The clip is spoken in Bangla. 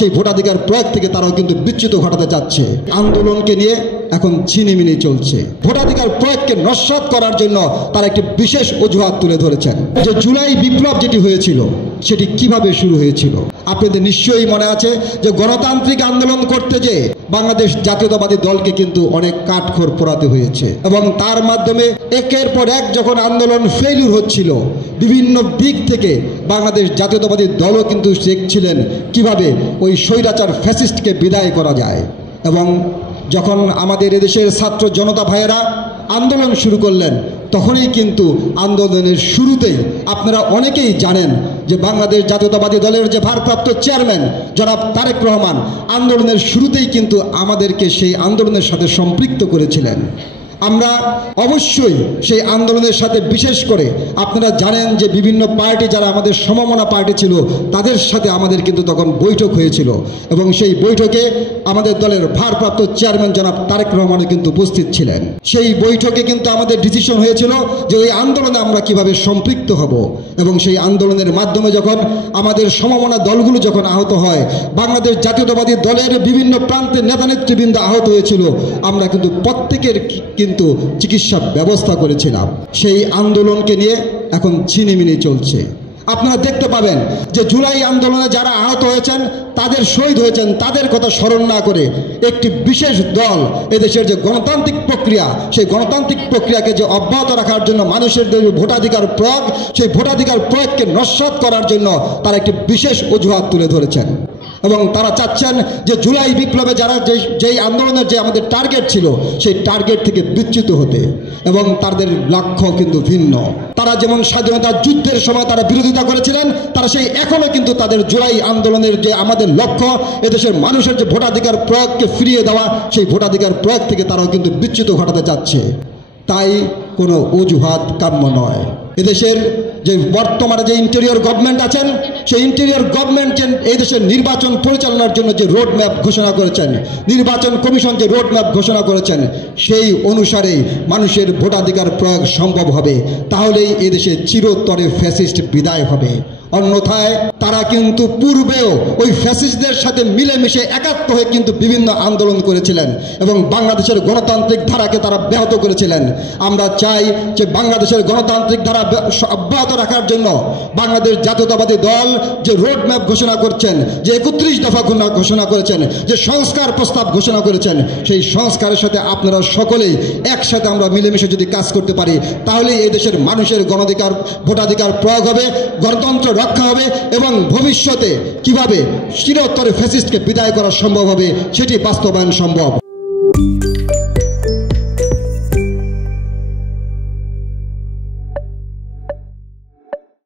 সেই ভোটাধিকার প্রয়োগ থেকে তারাও কিন্তু বিচ্যুত ঘটাতে যাচ্ছে। আন্দোলনকে নিয়ে এখন ছিনিমিনি চলছে। ভোটাধিকার প্রয়োগকে নস্যাৎ করার জন্য তারা একটি বিশেষ অজুহাত তুলে ধরেছেন যে জুলাই বিপ্লব যেটি হয়েছিল সেটি কিভাবে শুরু হয়েছিল। আপনাদের নিশ্চয়ই মনে আছে যে গণতান্ত্রিক আন্দোলন করতে যে বাংলাদেশ জাতীয়তাবাদী দলকে কিন্তু অনেক কাঠখড় পোড়াতে হয়েছে এবং তার মাধ্যমে একের পর এক যখন আন্দোলন ফেলিউর হচ্ছিল বিভিন্ন দিক থেকে বাংলাদেশ জাতীয়তাবাদী দলও কিন্তু দেখছিলেন কিভাবে ওই স্বৈরাচার ফ্যাসিস্টকে বিদায় করা যায়। এবং যখন আমাদের এদেশের ছাত্র জনতা ভাইয়েরা আন্দোলন শুরু করলেন তখনই কিন্তু আন্দোলনের শুরুতেই আপনারা অনেকেই জানেন যে বাংলাদেশ জাতীয়তাবাদী দলের যে ভারপ্রাপ্ত চেয়ারম্যান জনাব তারেক রহমান আন্দোলনের শুরুতেই কিন্তু আমাদেরকে সেই আন্দোলনের সাথে সম্পৃক্ত করেছিলেন। আমরা অবশ্যই সেই আন্দোলনের সাথে বিশেষ করে আপনারা জানেন যে বিভিন্ন পার্টি যারা আমাদের সমমনা পার্টি ছিল তাদের সাথে আমাদের কিন্তু তখন বৈঠক হয়েছিল এবং সেই বৈঠকে আমাদের দলের ভারপ্রাপ্ত চেয়ারম্যান জনাব তারেক রহমানও কিন্তু উপস্থিত ছিলেন। সেই বৈঠকে কিন্তু আমাদের ডিসিশন হয়েছিল যে ওই আন্দোলনে আমরা কিভাবে সম্পৃক্ত হব এবং সেই আন্দোলনের মাধ্যমে যখন আমাদের সমমনা দলগুলো যখন আহত হয়, বাংলাদেশ জাতীয়তাবাদী দলের বিভিন্ন প্রান্তের নেতা নেতৃবৃন্দ আহত হয়েছিল, আমরা কিন্তু প্রত্যেকের কিন্তু চিকিৎসা ব্যবস্থা করেছিলাম। সেই আন্দোলনকে নিয়ে এখন ছিনিমিনি চলছে। আপনারা দেখতে পাবেন যে জুলাই আন্দোলনে যারা আহত হয়েছেন তাদের শহীদ হয়েছেন তাদের কথা স্মরণ না করে একটি বিশেষ দল এদেশের যে গণতান্ত্রিক প্রক্রিয়া সেই গণতান্ত্রিক প্রক্রিয়াকে যে অব্যাহত রাখার জন্য মানুষের ভোটাধিকার প্রয়োগ সেই ভোটাধিকার প্রয়োগকে নস্যাৎ করার জন্য তারা একটি বিশেষ অজুহাত তুলে ধরেছেন এবং তারা চাচ্ছেন যে জুলাই বিপ্লবে যারা যেই আন্দোলনের যে আমাদের টার্গেট ছিল সেই টার্গেট থেকে বিচ্যুত হতে এবং তাদের লক্ষ্য কিন্তু ভিন্ন। তারা যেমন স্বাধীনতা যুদ্ধের সময় তারা বিরোধিতা করেছিলেন তারা সেই এখনও কিন্তু তাদের জুলাই আন্দোলনের যে আমাদের লক্ষ্য এদেশের মানুষের যে ভোটাধিকার প্রয়োগকে ফিরিয়ে দেওয়া সেই ভোটাধিকার প্রয়োগ থেকে তারাও কিন্তু বিচ্যুত ঘটাতে যাচ্ছে। তাই কোনো অজুহাত কাম্য নয়। এদেশের যে বর্তমানে যে ইন্টেরিয়র গভর্নমেন্ট আছেন সেই ইন্টেরিয়র গভর্নমেন্ট যে এই দেশের নির্বাচন পরিচালনার জন্য যে রোড ম্যাপ ঘোষণা করেছেন, নির্বাচন কমিশন যে রোড ম্যাপ ঘোষণা করেছেন সেই অনুসারেই মানুষের ভোটাধিকার প্রয়োগ সম্ভব হবে। তাহলেই এদেশে চিরতরে ফ্যাসিস্ট বিদায় হবে। অন্যথায় তারা কিন্তু পূর্বেও ওই ফ্যাসিস্টদের সাথে মিলেমিশে একাত্ম হয়ে কিন্তু বিভিন্ন আন্দোলন করেছিলেন এবং বাংলাদেশের গণতান্ত্রিক ধারাকে তারা ব্যাহত করেছিলেন। আমরা চাই যে বাংলাদেশের গণতান্ত্রিক ধারা অব্যাহত রাখার জন্য বাংলাদেশ জাতীয়তাবাদী দল যে রোড ম্যাপ ঘোষণা করছেন, যে 31 দফা ঘোষণা করেছেন, যে সংস্কার প্রস্তাব ঘোষণা করেছেন, সেই সংস্কারের সাথে আপনারা সকলেই একসাথে আমরা মিলেমিশে যদি কাজ করতে পারি তাহলেই এই দেশের মানুষের ভোটাধিকার প্রয়োগ হবে, গণতন্ত্র রক্ষা হবে এবং ভবিষ্যতে কিভাবে চিরতরে ফ্যাসিস্টকে বিদায় করা সম্ভব হবে সেটি বাস্তবায়ন সম্ভব।